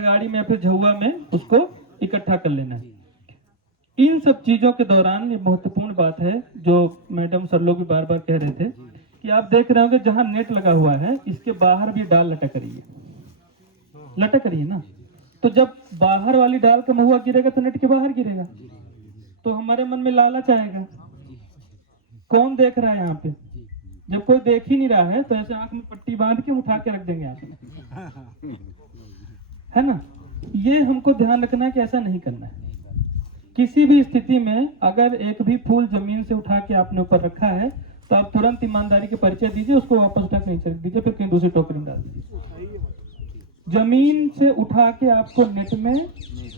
गाड़ी में या फिर झुआ में उसको इकट्ठा कर लेना है। इन सब चीजों के दौरान ये महत्वपूर्ण बात है जो मैडम सर लोग भी बार बार कह रहे थे कि आप देख रहे होंगे जहां नेट लगा हुआ है इसके बाहर भी डाल लटक रही है ना। तो जब बाहर वाली डाल का महुआ गिरेगा तो नेट के बाहर गिरेगा, तो हमारे मन में लालच आएगा। कौन देख रहा है यहाँ पे? जब कोई देख ही नहीं रहा है तो ऐसे आंख में पट्टी बांध के उठा के रख देंगे आप, है ना। ये हमको ध्यान रखना है कि ऐसा नहीं करना है। किसी भी स्थिति में अगर एक भी फूल जमीन से उठा के आपने ऊपर रखा है तो आप तुरंत ईमानदारी के परिचय दीजिए, उसको वापस उठा के नीचे रख दीजिए, फिर कहीं दूसरी टोकरी में डाल दीजिए। जमीन से उठा के आपको नेट में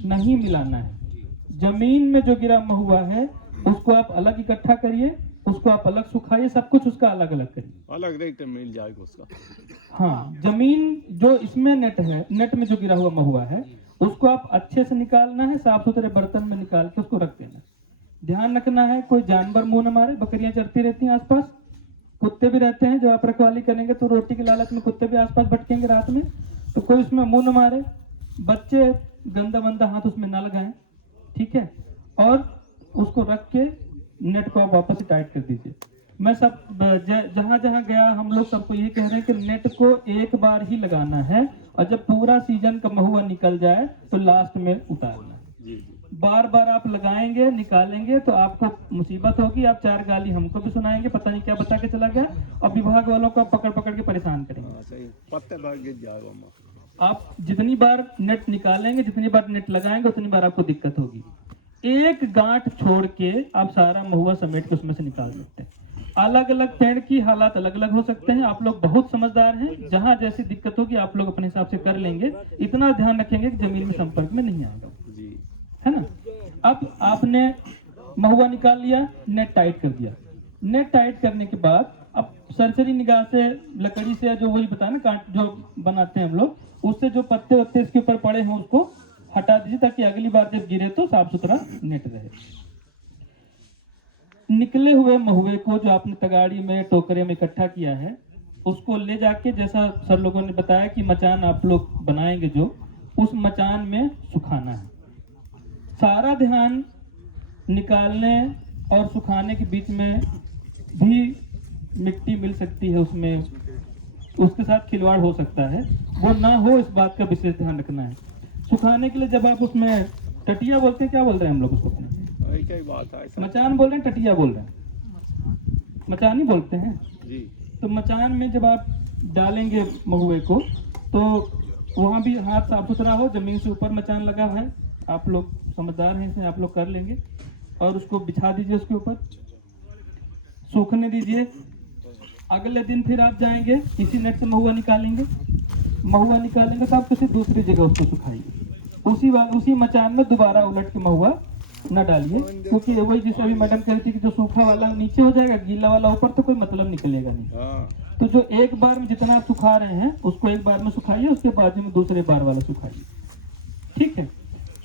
नहीं मिलाना है। जमीन में जो गिरा महुआ है उसको आप अलग इकट्ठा करिए, उसको आप अलग सुखाइए, सब कुछ उसका अलग अलग करिए, अलग रेट में मिल जाएगा उसका। हाँ, जमीन जो इसमें नेट है, नेट में जो गिरा हुआ महुआ है उसको आप अच्छे से निकालना है, साफ सुथरे बर्तन में निकाल के उसको रख देना। ध्यान रखना है कोई जानवर मुंह न मारे। बकरियां चरती रहती हैं आसपास, कुत्ते भी रहते हैं, जो आप रखवाली करेंगे तो रोटी के लालच में कुत्ते भी आसपास भटकेंगे रात में, तो कोई उसमें मुंह न मारे। बच्चे गंदा मंदा हाथ उसमें ना लगाएं, ठीक है। और उसको रख के नेट को आप वापस से टाइट कर दीजिए। मैं सब जहां जहां गया हम लोग सबको ये कह रहे हैं कि नेट को एक बार ही लगाना है और जब पूरा सीजन का महुआ निकल जाए तो लास्ट में उतारना है। बार बार आप लगाएंगे निकालेंगे तो आपको मुसीबत होगी। आप चार गाली हमको भी सुनाएंगे, पता नहीं क्या बता के चला गया, और विभाग वालों को आप पकड़ पकड़ के परेशान करेंगे। पत्ते भाग गिर जाएगा। आप जितनी बार नेट निकालेंगे, जितनी बार नेट लगाएंगे, उतनी बार आपको दिक्कत होगी। एक गांठ छोड़ के आप सारा महुआ समेट के उसमें से निकाल सकते हैं। अलग अलग पेड़ की हालात अलग अलग हो सकते हैं। आप लोग बहुत समझदार हैं, जहां जैसी दिक्कत होगी आप लोग अपने हिसाब से कर लेंगे। इतना ध्यान रखेंगे कि जमीन में संपर्क में नहीं आएगा, है ना। अब आपने महुआ निकाल लिया, नेट टाइट कर दिया। नेट टाइट करने के बाद अब सरसरी निगाह से लकड़ी से जो वही बताया ना काट जो बनाते हैं हम लोग, उससे जो पत्ते वत्ते इसके ऊपर पड़े हैं उसको हटा दीजिए ताकि अगली बार जब गिरे तो साफ सुथरा नेट रहे। निकले हुए महुए को जो आपने तगाड़ी में टोकरे में इकट्ठा किया है उसको ले जाके, जैसा सर लोगों ने बताया कि मचान आप लोग बनाएंगे जो, उस मचान में सुखाना है। सारा ध्यान निकालने और सुखाने के बीच में भी मिट्टी मिल सकती है, उसमें उसके साथ खिलवाड़ हो सकता है, वो ना हो इस बात का विशेष ध्यान रखना है। सुखाने के लिए जब आप उसमें टटिया बोलते हैं, क्या बोल रहे हैं हम लोग उसको? मचान बोल रहे हैं, टटिया बोल रहे हैं, मचान ही बोलते हैं जी। तो मचान में जब आप डालेंगे महुए को तो वहां भी हाथ साफ सुथरा हो, जमीन से ऊपर मचान लगा हुआ है, आप लोग समझदार हैं इसमें, आप लोग कर लेंगे। और उसको बिछा दीजिए, उसके ऊपर सूखने दीजिए। अगले दिन फिर आप जाएंगे, इसी नेट से महुआ निकालेंगे तो आप किसी दूसरी जगह उसको सुखाइए। उसी मचान में दोबारा उलट के महुआ न डालिए, क्योंकि वही जैसे अभी मैडम कह रही थी कि जो सूखा वाला नीचे हो जाएगा, गीला वाला ऊपर, तो कोई मतलब निकलेगा नहीं। तो जो एक बार में जितना आप सुखा रहे हैं उसको एक बार में सुखाइए, उसके बाद में दूसरे बार वाला सुखाइए, ठीक है।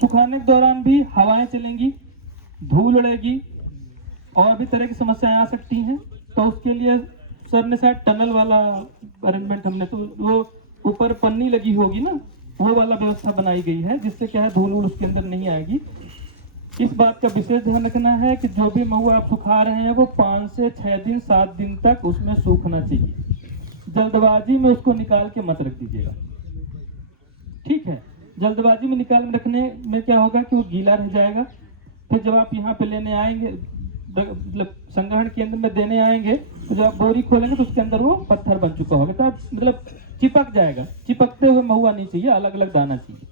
सुखाने के दौरान भी हवाएं चलेंगी, धूल उड़ेगी, और भी तरह की समस्याएं आ सकती हैं। तो उसके लिए सर ने शायद टनल वाला अरेंजमेंट हमने, तो वो ऊपर पन्नी लगी होगी ना, वो वाला व्यवस्था बनाई गई है, जिससे क्या है धूल वूल उसके अंदर नहीं आएगी। इस बात का विशेष ध्यान रखना है कि जो भी महुआ आप सुखा रहे हैं वो 5 से 6 दिन 7 दिन तक उसमें सूखना चाहिए। जल्दबाजी में उसको निकाल के मत रख दीजिएगा, ठीक है। जल्दबाजी में निकाल रखने में क्या होगा कि वो गीला रह जाएगा। फिर जब आप यहाँ पे लेने आएंगे, मतलब संग्रहण केंद्र में देने आएंगे, तो जब आप बोरी खोलेंगे तो उसके अंदर वो पत्थर बन चुका होगा, तो मतलब चिपक जाएगा। चिपकते हुए महुआ नहीं चाहिए, अलग अलग दाना चाहिए।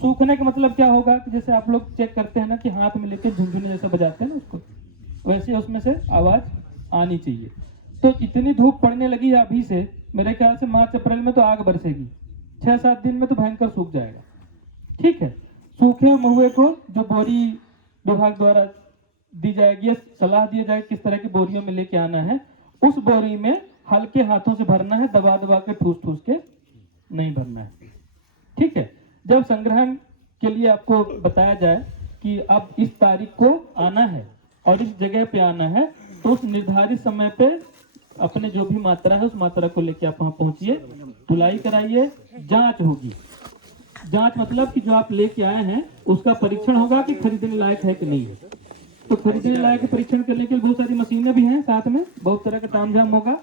सूखने का मतलब क्या होगा कि जैसे आप लोग चेक करते हैं ना कि हाथ में लेके झुनझुने जैसा बजाते हैं ना उसको, वैसे उसमें से आवाज आनी चाहिए। तो इतनी धूप पड़ने लगी है अभी से, मेरे ख्याल से मार्च अप्रैल में तो आग बरसेगी, 6-7 दिन में तो भयंकर सूख जाएगा, ठीक है। सूखे महुए को जो बोरी विभाग द्वारा दी जाएगी, सलाह दिया जाएगा किस तरह की बोरियों में लेके आना है, उस बोरी में हल्के हाथों से भरना है, दबा दबा के ठूस ठूस के नहीं भरना है, ठीक है। जब संग्रहण के लिए आपको बताया जाए कि अब इस तारीख को आना है और इस जगह पे आना है, तो उस निर्धारित समय पे अपने जो भी मात्रा है उस मात्रा को लेके आप वहां पहुंचिए, तुलाई कराइए, जांच होगी। जांच मतलब कि जो आप लेके आए हैं उसका परीक्षण होगा कि खरीदने लायक है कि नहीं है। तो खरीदने लायक परीक्षण करने के लिए बहुत सारी मशीनें भी हैं, साथ में बहुत तरह का तामझाम होगा।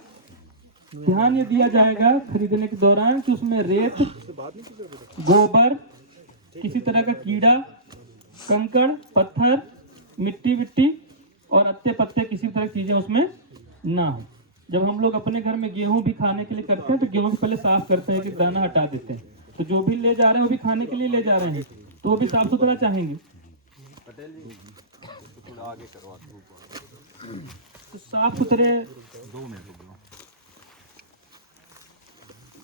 ध्यान ये दिया जाएगा खरीदने के दौरान कि उसमें रेत, गोबर, किसी तरह का कीड़ा, कंकड़, पत्थर, मिट्टी विट्टी और अत्ते पत्ते किसी तरह की चीजें उसमें ना हो। जब हम लोग अपने घर में गेहूं भी खाने के लिए करते हैं तो गेहूं को पहले साफ करते हैं, कि दाना हटा देते हैं। तो जो भी ले जा रहे हैं वो भी खाने के लिए ले जा रहे हैं, तो वो भी साफ सुथरा चाहेंगे। तो साफ सुथरे